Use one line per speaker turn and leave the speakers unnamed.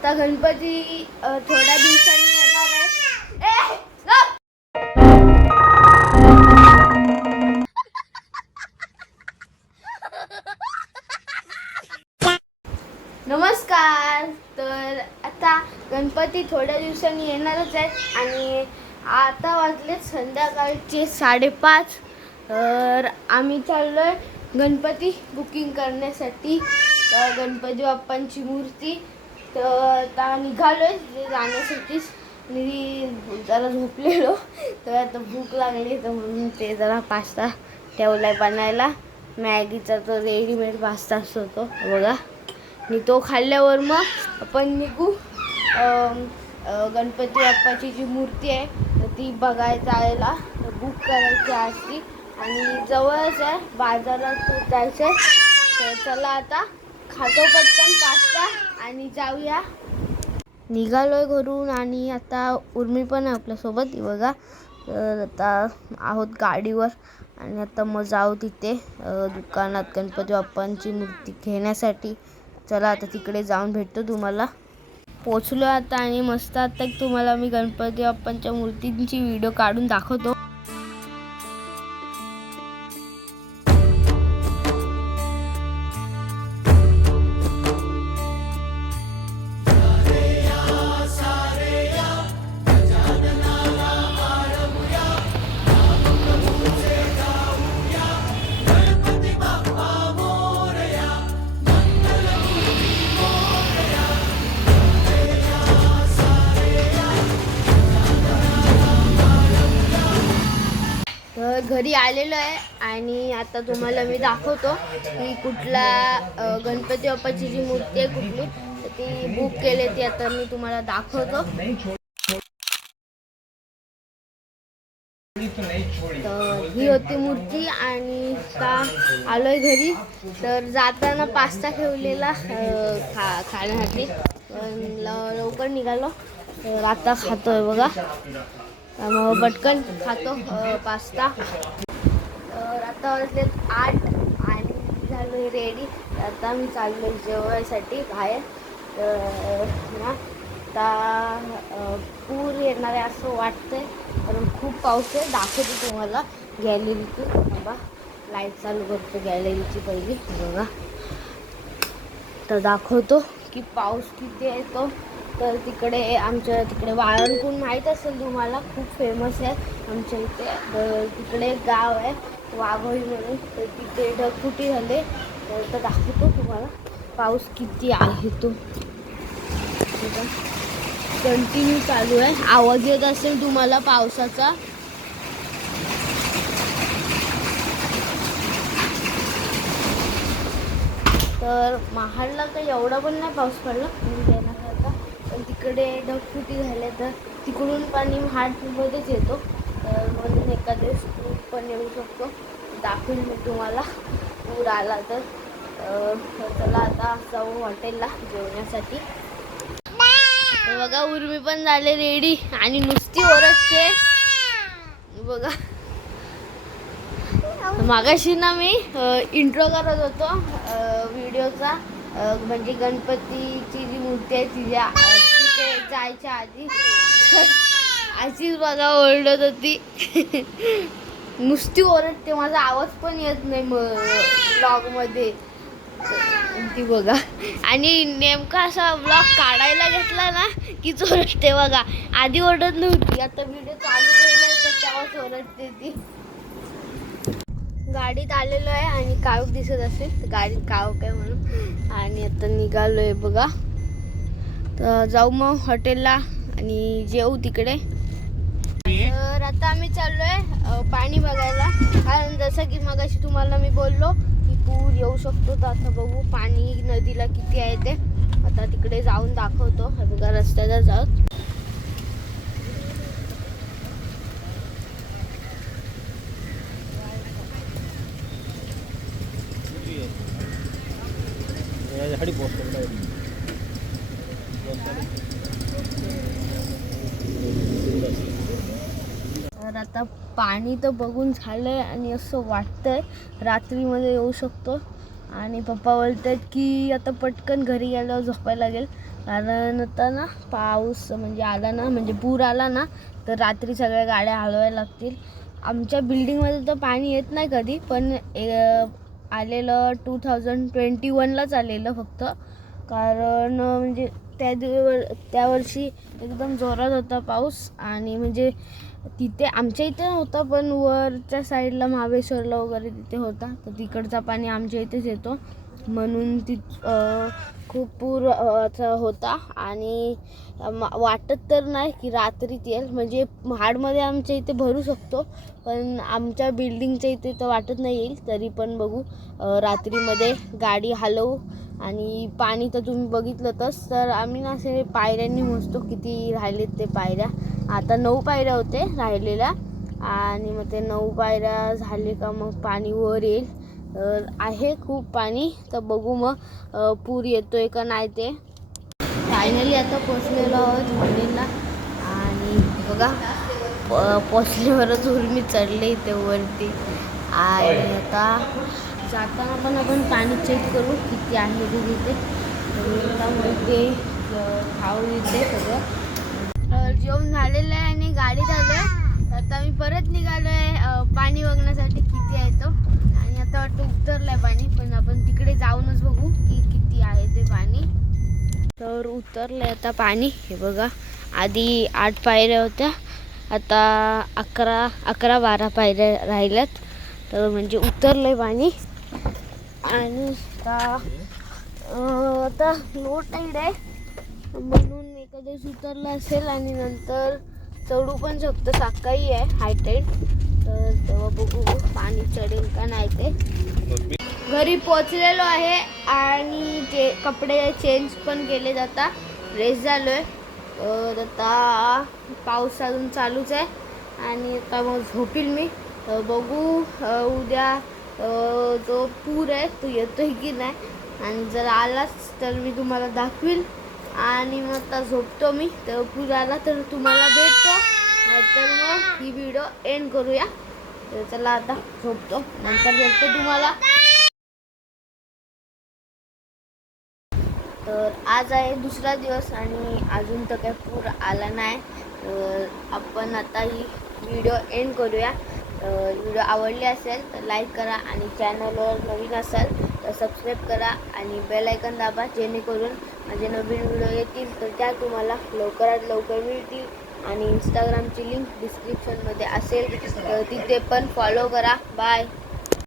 आता गणपती थोड्या दिवसांनी येणार आहे. नमस्कार. तर आता गणपती थोड्या दिवसांनी येणारच आहेत आणि आता वाजले संध्याकाळचे साडेपाच. तर आम्ही चाललो आहे गणपती बुकिंग करण्यासाठी. गणपती बाप्पांची मूर्ती तर आता निघालो आहे जाण्यासाठीच. मी जरा झोपलेलो. तर आता भूक लागली तर म्हणून ते जरा पास्ता ठेवला आहे बनायला. मॅगीचा तो रेडीमेड पास्ता असतो तो बघा. आणि तो खाल्ल्यावर मग आपण निघू. गणपती बाप्पाची जी मूर्ती आहे तर ती बघायचा जायला बुक करायची आहे आणि जवळच आहे बाजारात जायचं आहे तर चला आता. खातो पटकन पास्ता आणि जाऊया. निघालोय घरून आणि आता उर्मी पण आहे आपल्यासोबत बघा. तर आता आहोत गाडीवर आणि आता मग जाऊ तिथे दुकानात गणपती बाप्पांची मूर्ती घेण्यासाठी. चला आता तिकडे जाऊन भेटतो तुम्हाला. पोचलो आता आणि मस्त आता तुम्हाला मी गणपती बाप्पांच्या मूर्तींची व्हिडिओ काढून दाखवतो. तर घरी आलेलो आहे आणि आता तुम्हाला मी दाखवतो की कुठला गणपती बाप्पाची जी मूर्ती आहे कुठली तर ती बुक केली ती आता मी तुम्हाला दाखवतो. तर ही होती मूर्ती आणि का आलोय घरी. तर जाताना पास्ता ठेवलेला खा खाण्यासाठी. पण लवकर निघालो. तर आता खातोय बघा. मग पटकन खातो पास्ता। तर आता वाजले आठ आणि झालो रेडी तर आता मी चाललो जेवायसाठी बाहेर. तर ना आता पूर येणार आहे असं वाटतंय कारण खूप पाऊस आहे. दाखवते तुम्हाला. गॅलरीतून बाबा लाइट चालू करतो गॅलरीची पहिली. बघा. तर दाखवतो की पाऊस किती आहे तो. तर तिकडे आमच्या तिकडे वाळणकुंड माहीत असेल तुम्हाला खूप फेमस आहे आमच्या इथे. तर तिकडे गाव आहे वाघोळी म्हणून. तर तिथे ढगफुटी झाले. तर दाखवतो तुम्हाला. पाऊस किती आहे तो. कंटिन्यू चालू आहे. आवाज येत असेल तुम्हाला पावसाचा. तर महाडला तर एवढा पण नाही पाऊस पडला. म्हणजे इकडे ढगफुटी झाल्या तर तिकडून पाणी हार्टमध्येच येतो. म्हणून एखाद्या दिवस पूर पण येऊ शकतो. दाखवेल मी तुम्हाला. पूर आला तर. चला आता जाऊ हॉटेलला जेवण्यासाठी. बघा उर्मी पण झाले रेडी आणि नुसती ओरडते. बघा. मागाशी ना मी इंट्रो करत होतो व्हिडिओचा म्हणजे गणपतीची जी मूर्ती आहे तिच्या अ, जायच्या आधी. आजीच अशीच बघा ओरडत होती. नुसती ओरडते माझा आवाज पण येत नाही मग ब्लॉगमध्ये ती बघा. आणि नेमका असा ब्लॉग काढायला घेतला ना की ओरडते बघा. आधी ओरडत नव्हती आता व्हिडिओ चालू केला तर तेव्हा ओरडते ती. गाडीत आलेलो आहे आणि काळोख दिसत असेल तर गाडीत काळोख आहे म्हणून. आणि आता निघालो आहे बघा. तर जाऊ मग हॉटेलला आणि जेऊ तिकडे. तर आता आम्ही चाललो आहे पाणी बघायला. कारण जसं की मगाशी तुम्हाला मी बोललो की पूर येऊ शकतो तर आता बघू पाणी नदीला किती आहे ते. आता तिकडे जाऊन दाखवतो. हे बघा रस्त्याला जाऊ.
याच्यासाठी पोस्ट
तर आता पाणी तर बघून झालंय आणि असं वाटतंय रात्रीमध्ये येऊ शकतो. आणि पप्पा बोलतात की आता पटकन घरी गेल्यावर झोपायला लागेल. कारण आता ना पाऊस म्हणजे आला ना म्हणजे पूर आला ना तर रात्री सगळ्या गाड्या हलवायला लागतील. आमच्या बिल्डिंगमध्ये तर पाणी येत नाही कधी पण आलेलं टू थाउजंड ट्वेंटी वनलाच आलेलं फक्त. कारण म्हणजे त्या दिव त्या वर्षी एकदम जोरात होता पाऊस आणि म्हणजे तिथे आमच्या इथे नव्हता पण वरच्या साईडला महाबळेश्वरला वगैरे तिथे होता. तर तिकडचा पाणी आमच्या इथेच येतो. म्हणून ती खूप पूर अं, होता. आणि वाटत तर नाही की रात्रीत येईल. म्हणजे महाडमध्ये आमच्या इथे भरू शकतो. पण आमच्या बिल्डिंगच्या इथे तर वाटत नाही येईल. तरी पण बघू. रात्रीमध्ये गाडी हलवू. आणि पाणी तर तुम्ही बघितलंतच तर आम्ही ना असे पायऱ्यांनी मोजतो किती राहिलेत ते पायऱ्या. आता नऊ पायऱ्या होते राहिलेल्या. आणि मग ते नऊ पायऱ्या झाले का मग पाणी वर येईल. आहे खूप पाणी. तर बघू मग पूर येतोय का नाही ते. फायनली आता पोचलेलो आहोत मंदिरला. आणि बघा पोचल्यावरच उर्मी चढले इथे वरती. आणि आता जाताना पण आपण पाणी चेक करू किती आहे ते तिथे. ते खाऊ इथे सगळं. जेवण झालेलं आहे आणि गाडीत आलो आहे. आता मी परत निघालो आहे पाणी बघण्यासाठी किती आहे तो आणि आता वाटतं उतरलं आहे पाणी पण आपण तिकडे जाऊनच बघू की किती आहे ते पाणी तर उतरलं आहे आता पाणी. हे बघा आधी आठ पायऱ्या होत्या आता अकरा अकरा बारा पायऱ्या राहिल्यात. तर म्हणजे उतरलं आहे पाणी. आणि आता आता लो टाईड आहे. म्हणून एखाद्याच उतरलं असेल आणि नंतर चढू पण शकतं. सकाळी आहे हाय टाईड तर तेव्हा बघू पाणी चढेल का नाही ते. घरी पोचलेलो आहे आणि ते कपडे चेंज पण केले जाता फ्रेश झालो आहे आता पाऊस अजून चालूच आहे. आणि आता मग झोपील मी. तर बघू उद्या जो पूर आहे तो येतो आहे की नाही. आणि जर आलाच तर मी तुम्हाला दाखवील. आणि मग आता झोपतो मी. तर पूर आला तर तुम्हाला भेटतो. नाहीतर मग ही व्हिडिओ एंड करूया. तर चला आता झोपतो. नंतर भेटतो तुम्हाला. तर आज आहे दुसरा दिवस आणि अजून तर काही पूर आला नाही. तर आपण आता ही व्हिडिओ एंड करूया. तर व्हिडिओ आवडली असेल तर लाईक करा आणि चॅनलवर नवीन असाल तर सबस्क्राईब करा आणि बेल आयकन दाबा जेणेकरून माझे नवीन व्हिडिओ येतील. तर त्या तुम्हाला लवकरात लवकर मिळतील आणि इंस्टाग्रामची लिंक डिस्क्रिप्शनमध्ये असेल. तर तिथे पण फॉलो करा. बाय